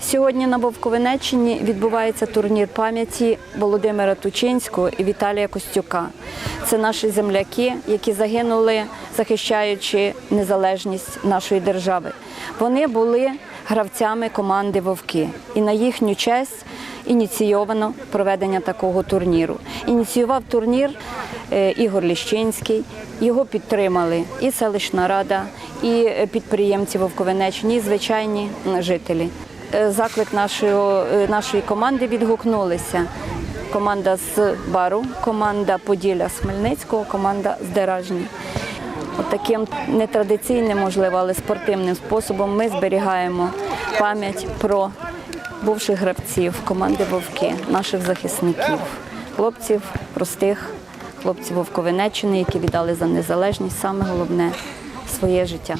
Сьогодні на Вовковинеччині відбувається турнір пам'яті Володимира Тучинського і Віталія Костюка. Це наші земляки, які загинули, захищаючи незалежність нашої держави. Вони були гравцями команди Вовки, і на їхню честь ініційовано проведення такого турніру. Ініціював турнір е, Ігор Ліщинський. Його підтримали і селищна рада, і е, підприємці Вовковинеччини, і звичайні жителі. Е, Заклик нашої, е, нашої команди відгукнулися. Команда з Бару, команда Поділля з Хмельницького, команда з Деражні. От таким нетрадиційним, можливо, але спортивним способом ми зберігаємо пам'ять про бувших гравців команди Вовки, наших захисників, хлопців, простих хлопців Вовковинеччини, які віддали за незалежність, саме головне своє життя.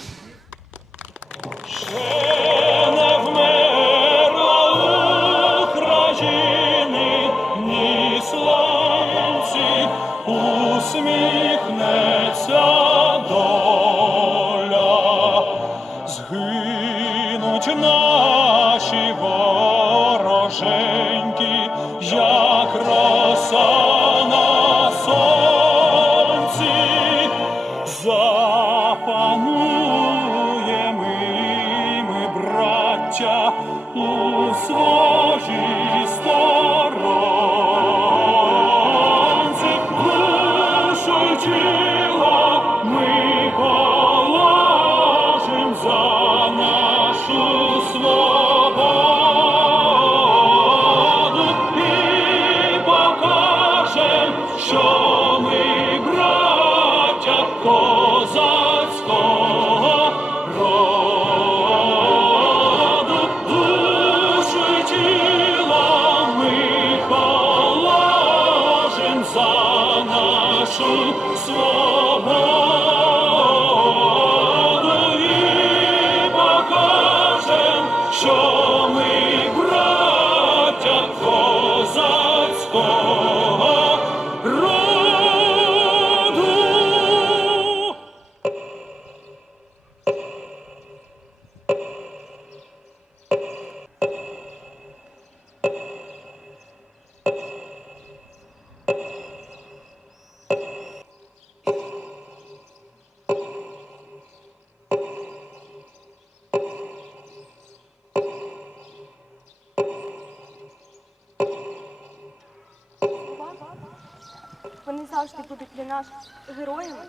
Вони завжди будуть для нас героями.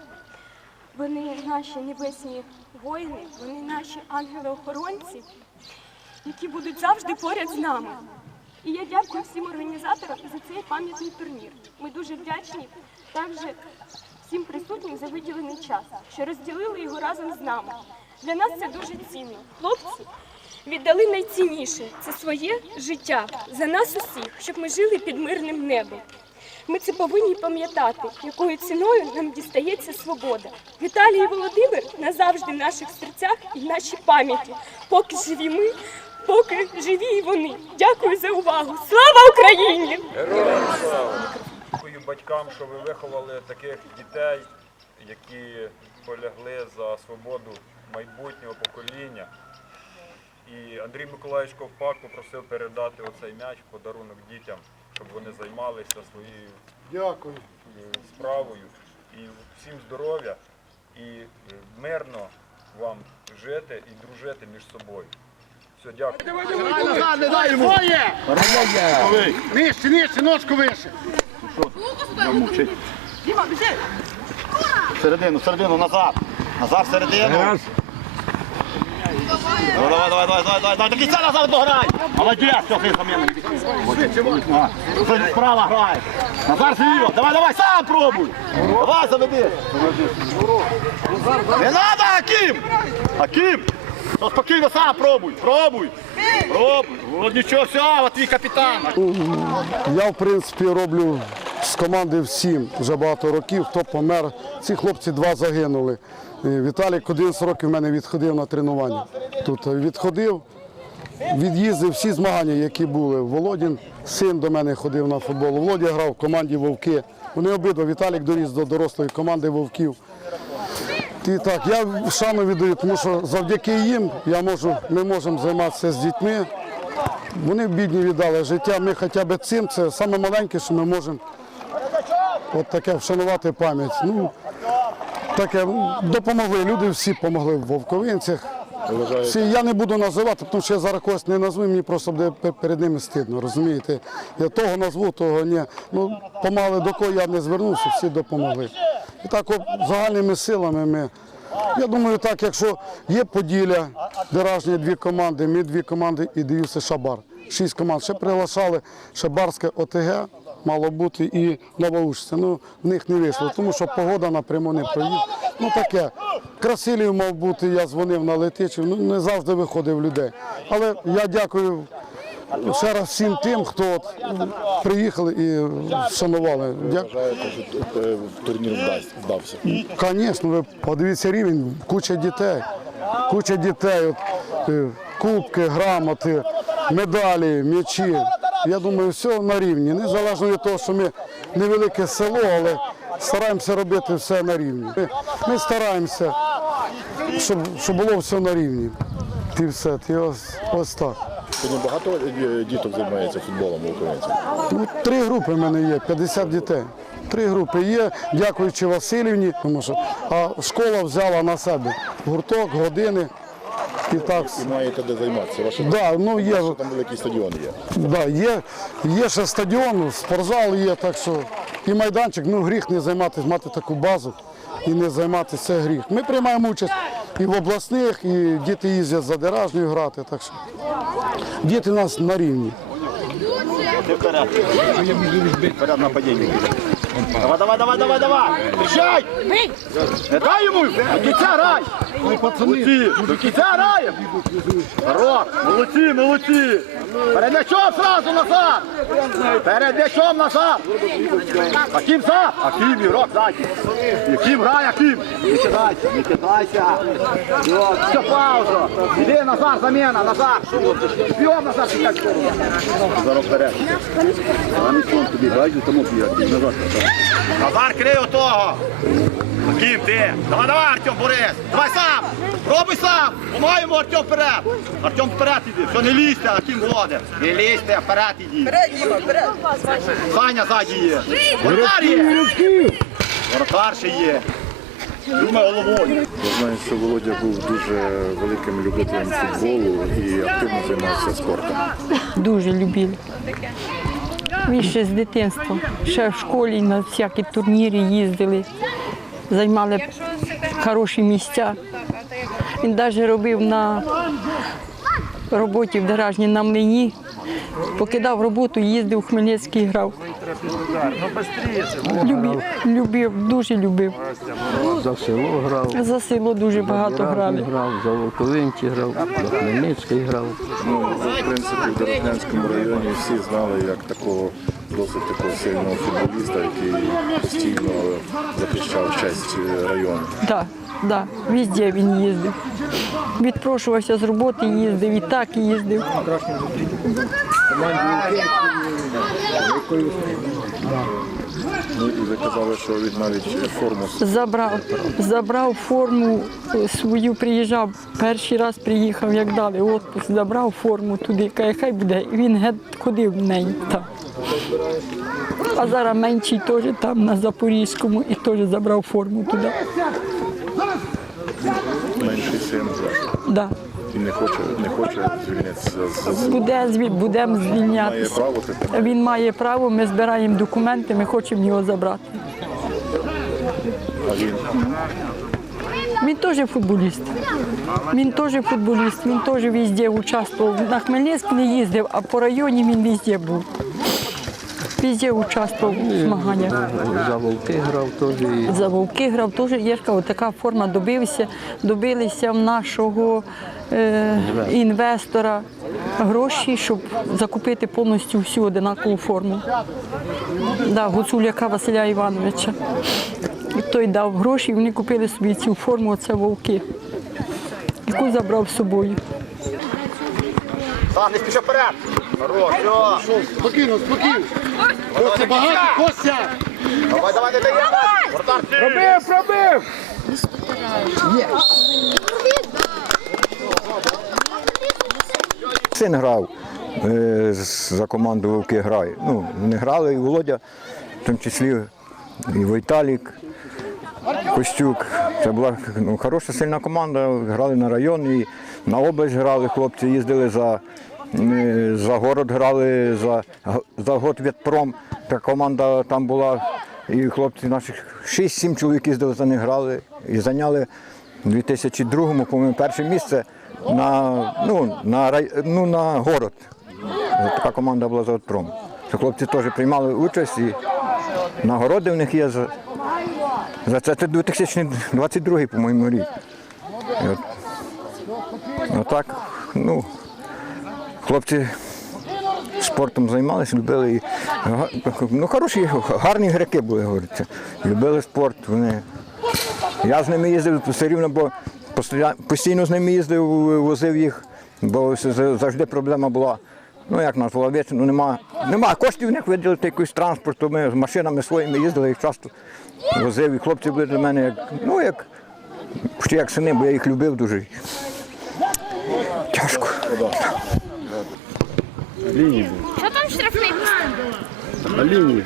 Вони наші небесні воїни, вони наші ангели-охоронці, які будуть завжди поряд з нами. І я дякую всім організаторам за цей пам'ятний турнір. Ми дуже вдячні також всім присутнім за виділений час, що розділили його разом з нами. Для нас це дуже цінно. Хлопці віддали найцінніше це своє життя за нас усіх, щоб ми жили під мирним небом. Ми це повинні пам'ятати, якою ціною нам дістається свобода. Віталій Володимир назавжди в наших серцях і в нашій пам'яті. Поки живі ми, поки живі і вони. Дякую за увагу. Слава Україні! Дякую батькам, що ви виховали таких дітей, які полягли за свободу майбутнього покоління. І Андрій Миколаївич Ковпак попросив передати оцей м'яч в подарунок дітям, щоб вони займалися своєю Дякую. е, справою. І всім здоров'я і е, мирно вам жити і дружити між собою. Все, дякую. Дай назад, не дай йому. Нижче, нижче, ножку вище. Середину, середину, назад. Назад, середину. Ну, давай, давай, давай, давай, давай, давай, до кінця назад дограй. Молодець, ти заміна. Справа грай. Назар зліва. Давай, давай, сам пробуй. Давай, заведи. Не надо, Аким. Аким. Ну, спокійно, сам пробуй, пробуй. Пробуй. От нічого, все, от твій капітан. Я, в принципі, роблю з команди всім вже багато років. Хто помер, ці хлопці два загинули. Е, Віталік 11 років в мене відходив на тренування. Тут відходив, від'їздив всі змагання, які були. Володін, син до мене ходив на футбол. Володя грав в команді Вовки. Вони обидва Віталік доріс до дорослої команди Вовків. І так, я шану віддаю, тому що завдяки їм я можу, ми можемо займатися з дітьми. Вони бідні віддали життя. Ми хоча б цим, це саме що ми можемо от таке вшанувати пам'ять. Ну, таке допомогли. Люди всі допомогли в Вовковинцях. Всі, я не буду називати, тому що я зараз когось не назву, мені просто буде перед ними стидно, розумієте? Я того назву, того ні. Ну, помали до кого я не звернувся, всі допомогли. І так от, загальними силами ми. Я думаю, так, якщо є Поділля, Деражні дві команди, ми дві команди і дивився Шабар. Шість команд. Ще приглашали Шабарське ОТГ, мало бути і Новоушця. Ну, в них не вийшло, тому що погода напряму не проїхала. Ну таке. Красилів мав бути, я дзвонив на летичів, ну не завжди виходив людей. Але я дякую ще раз всім тим, хто от, приїхали і вшанували. Дякую. Вважаєте, що е, турнір вдасть- вдався? Звісно, ви подивіться рівень, куча дітей, куча дітей, от, е, кубки, грамоти, медалі, м'ячі. Я думаю, все на рівні. Незалежно від того, що ми невелике село, але стараємося робити все на рівні. Ми, ми стараємося, щоб, щоб було все на рівні. І все, і ось, ось так. Сьогодні багато е, діток займається футболом українців. Ну, три групи в мене є, 50 дітей. Три групи є, дякуючи Васильівні, тому що а школа взяла на себе гурток, години. І так. І маєте де займатися. Ваше Да, ну є, там великий стадіон є. да, є, є ще стадіон, спортзал є, так що і майданчик, ну гріх не займатися, мати таку базу і не займатися це гріх. Ми приймаємо участь і в обласних, і діти їздять за Деражнею грати. Так що діти у нас на рівні. Нападіння. Давай, давай, давай, давай, давай. Не дай йому! Кінця грай! Молодці! До кінця грає! Хорош! Молодці, молодці! Перед м'ячом сразу назад! Перед м'ячом назад! Аким за! Аким, ігрок, ззаді! Аким, грай, Аким! Не кидайся, не кидайся! От, все, пауза! Іди, Назар, заміна, Назар! Б'єм, Назар, тікай! Зараз вперед! А не сон тобі, гайду, тому б'є, назад. Назар, крий того! Аким, ти! Давай, давай, Артем, Борис! Давай сам! Пробуй сам! Помаємо, Артем, вперед! Артем, вперед іди! Все, не лізьте, Аким володе! Не лізьте, вперед іди! Саня ззаді є! Воротар є! Воротар ще є! Думай головою! Я знаю, що Володя був дуже великим любителем футболу і активно займався спортом. Дуже любив. Він ще з дитинства. Ще в школі на всякі турніри їздили, займали хороші місця. Він навіть робив на роботі в гаражні на млині. Покидав роботу, їздив у Хмельницький грав. Любив, любив, дуже любив. За село грав, За село дуже багато грали. грав, за Волковинці грав, за Хмельницький грав. Ну, в принципі, в Дорожнянському районі всі знали як такого досить такого сильного футболіста, який постійно захищав честь району. Так, да, везде він їздив. Відпрошувався з роботи, їздив, і так їздив. Ну і ви казали, що він навіть форму Забрав, забрав форму е, свою, приїжджав. Перший раз приїхав, як дали відпуск, забрав форму туди, каже, хай буде. І Він геть ходив в неї там. А зараз менший теж там на Запорізькому і теж забрав форму туди. менший син. Да. Він не хоче, не хоче звільнитися з- Буде, звіль- будемо має звільнятися. право. Він має право, ми збираємо документи, ми хочемо його забрати. А він Він теж футболіст. Він теж футболіст, він теж везде участвував. На Хмельницький не їздив, а по районі він везде був. Везде участвував в змаганнях. За вовки грав теж. За вовки грав теж ж кажу, така форма добився, добилися в нашого е, інвестора гроші, щоб закупити повністю всю одинакову форму. Да, Гуцуляка Василя Івановича. І той дав гроші, і вони купили собі цю форму, це вовки, яку забрав з собою. Сам, не спіши вперед! Хорош! Спокійно, спокійно. Костя, багато, Костя! Давай, давай, не дай! Пробив, пробив! Син грав е, за команду Вовки грає. Ну, вони грали і Володя, в тому числі і Войталік, Костюк. Це була ну, хороша сильна команда. Грали на район і на область грали. Хлопці їздили за, е, за город, грали за, за Готвідпром. Та команда там була. І хлопці наші 6-7 чоловік їздили за них грали і зайняли у 2002-му, по-моєму, перше місце на, ну, на, рай- ну, на город. Така команда була за Отпром. Це хлопці теж приймали участь і нагороди в них є за, за це. Це 2022, по-моєму, рік. От, отак, ну, хлопці спортом займалися, любили і ну, хороші, гарні греки були, говориться. Любили спорт. Вони. Я з ними їздив все рівно, бо постійно з ними їздив, возив їх, бо завжди проблема була. Ну як нас ловець, ну нема, нема коштів в них виділити якийсь транспорт, то ми з машинами своїми їздили, їх часто возив. І хлопці були для мене як, ну як, ще як сини, бо я їх любив дуже. Тяжко. Що там штрафний На лінії.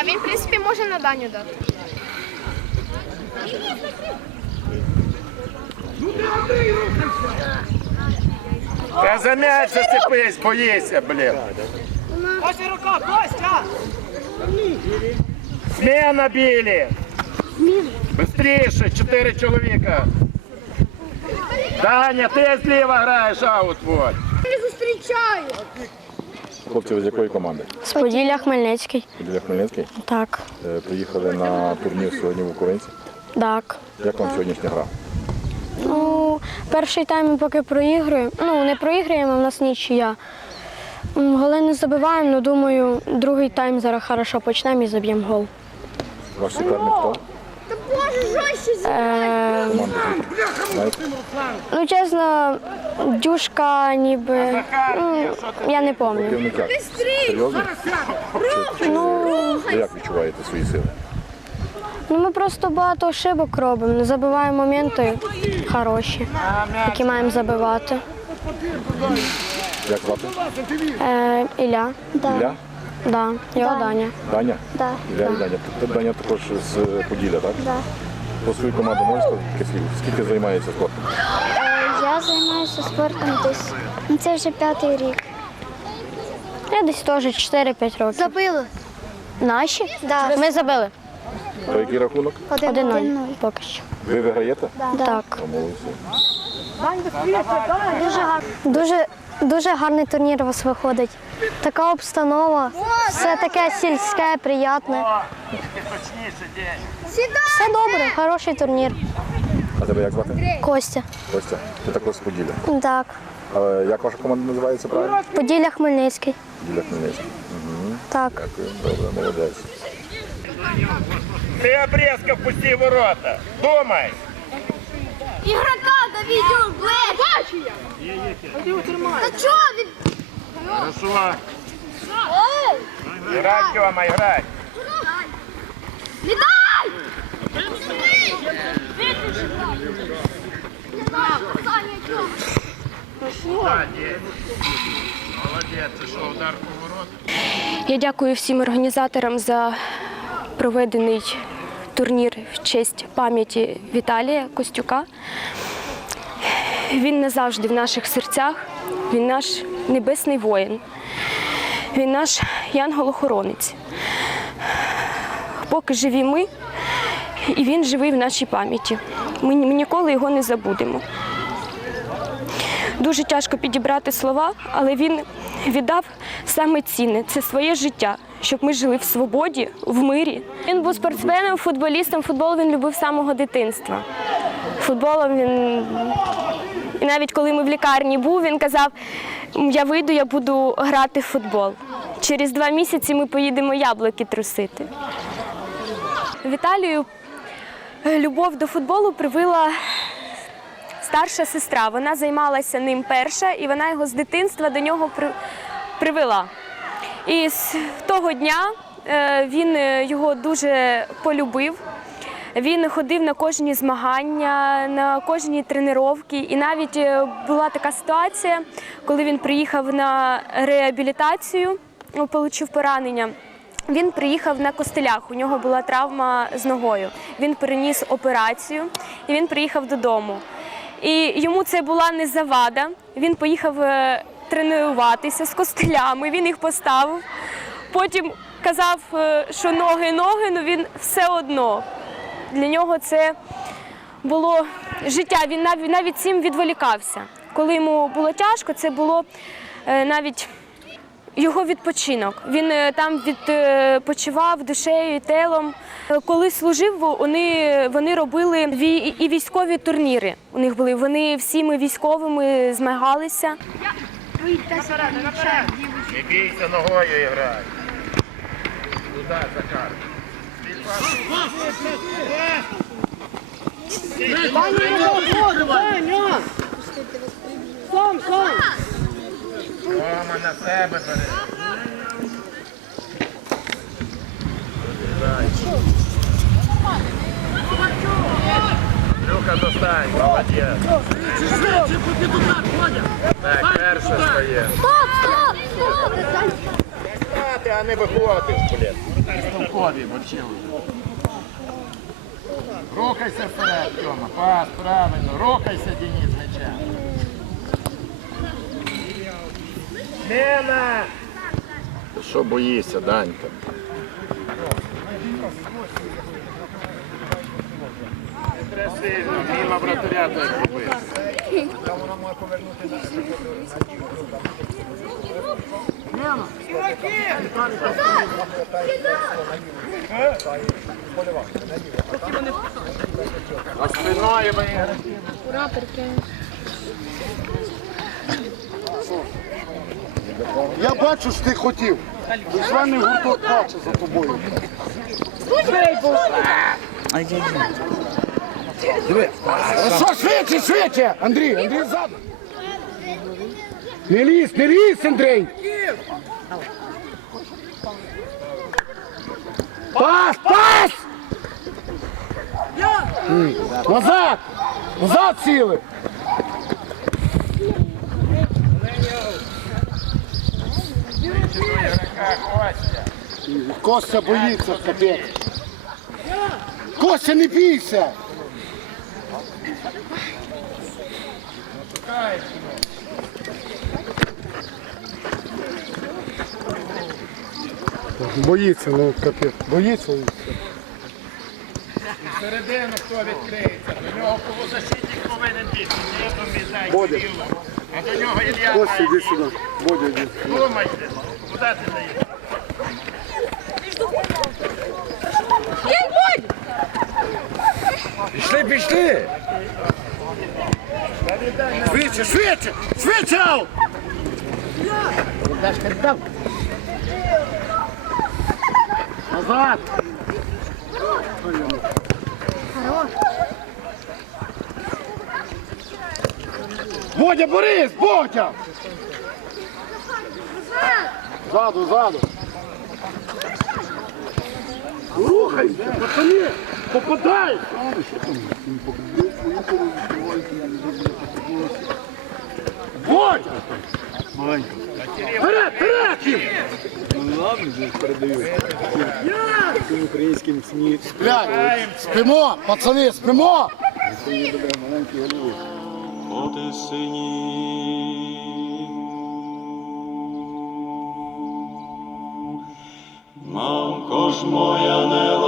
А він, в принципі, може на даню дати. Та за м'яч зацепись, боїся, блін. Смена били. Быстріше, чотири чоловіка. Даня, ти зліва граєш, аут вот. Не зустрічаю. Хлопці, ви з якої команди? З Поділля Хмельницький. Біля Хмельницький. Так, Е, Приїхали на турнір сьогодні в Українці. так. Як вам сьогоднішня гра? Ну, перший тайм ми поки проігруємо. Ну, не проіграємо, в нас нічия. Голи не забиваємо, але думаю, другий тайм зараз хорошо почнемо і заб'ємо гол. Ваш суперник хто? Та боже, жорстче Е, ну, чесно, дюшка ніби. Ну, я не пам'ятаю. Півник як? Серйозно? Ну, Ви як відчуваєте свої сили? Ну, ми просто багато ошибок робимо, не забиваємо моменти хороші, які маємо забивати. Як звати? Е, Ілля. Ілля? Да, його Даня. Даня? Да. Ілля і Даня. Ти Даня також з Поділля, так? Да. По свою команду можеш сказати кілька слів? Скільки займається спортом? Я займаюся спортом десь. ну, Це вже п'ятий рік. Я десь теж 4-5 років. Забили. Наші? Да. Ми забили. То який рахунок? 1-0 поки що. Ви виграєте? Так. Молодці. Дуже, дуже гарний турнір у вас виходить. Така обстанова, все таке сільське, приємне. Все добре, хороший турнір. А тебе як звати? Костя. Костя. Ти також з Поділля. Так. А як ваша команда називається правильно? Поділля Хмельницький. Поділля Хмельницький. Так. Дякую. Добре, молодець. Ти обрезка впусти ворота. Думай. Ігрока до відео Бачу я. Та чого він? Хорошо. Грай, Тьома, грай. Не дай! Молодець, це що, удар по? Я дякую всім організаторам за проведений турнір в честь пам'яті Віталія Костюка. Він назавжди в наших серцях, він наш небесний воїн, він наш янгол-охоронець. Поки живі ми, і він живий в нашій пам'яті. Ми, ніколи його не забудемо. Дуже тяжко підібрати слова, але він віддав саме цінне це своє життя, щоб ми жили в свободі, в мирі. Він був спортсменом, футболістом. Футбол він любив з самого дитинства. Футболом він і навіть коли ми в лікарні був, він казав: я вийду, я буду грати в футбол. Через два місяці ми поїдемо яблуки трусити. Віталію е, любов до футболу привила старша сестра. Вона займалася ним перша, і вона його з дитинства до нього при- привела. І з того дня е, він е, його дуже полюбив. Він ходив на кожні змагання, на кожні тренування. І навіть е, була така ситуація, коли він приїхав на реабілітацію, ну, отримав поранення. Він приїхав на костелях. У нього була травма з ногою. Він переніс операцію і він приїхав додому. І йому це була не завада. Він поїхав тренуватися з костелями, він їх поставив. Потім казав, е, що ноги, ноги, але він все одно. Для нього це було життя. Він навіть навіть цим відволікався. Коли йому було тяжко, це було е, навіть його відпочинок. Він е, там відпочивав душею і телом. Коли служив, вони, вони робили і військові турніри. У них були. Вони всіми військовими змагалися. Не бійся ногою грай. Туди, Захар. Рома на себе бери. Люка, достань, молодець. Так, перше своє. Стоп, стоп, стоп! Стати, а не виходиш, блін. Виходи, борчи вже. Рухайся вперед, Тьома. Пас, правильно. Рухайся, Денис, м'яча. Лена! Ти що боїшся, Данька? Мій лабораторія так робити. А спиною мені. Я бачу, що ти хотів. Званий гурток плаче за тобою. Що, швидше, швидше! Андрій, Андрій ззаду. Не лізь, не лізь, Андрій! Пас, пас! Назад! Назад сіли! Костя боїться, капець. Костя, не бійся! Боїться, ну капець. Боїться. і. Середину хто відкриється, до нього полузащитник повинен бігти. Бодя. А до нього Ілля Костя, має іди сюди. Бодя, іди. Думайте, куди ти не їдеш? Пішли, пішли! Швидше, швидше! Швидше! Дашка, аут! Назад! Бодя, Борис, Бодя! Ззаду, ззаду. Рухайся, пацани! Попадай! Бодя! Вперед, вперед! їм! Сплять! Спимо, пацани, спимо! Оти сині. Мамко ж моя не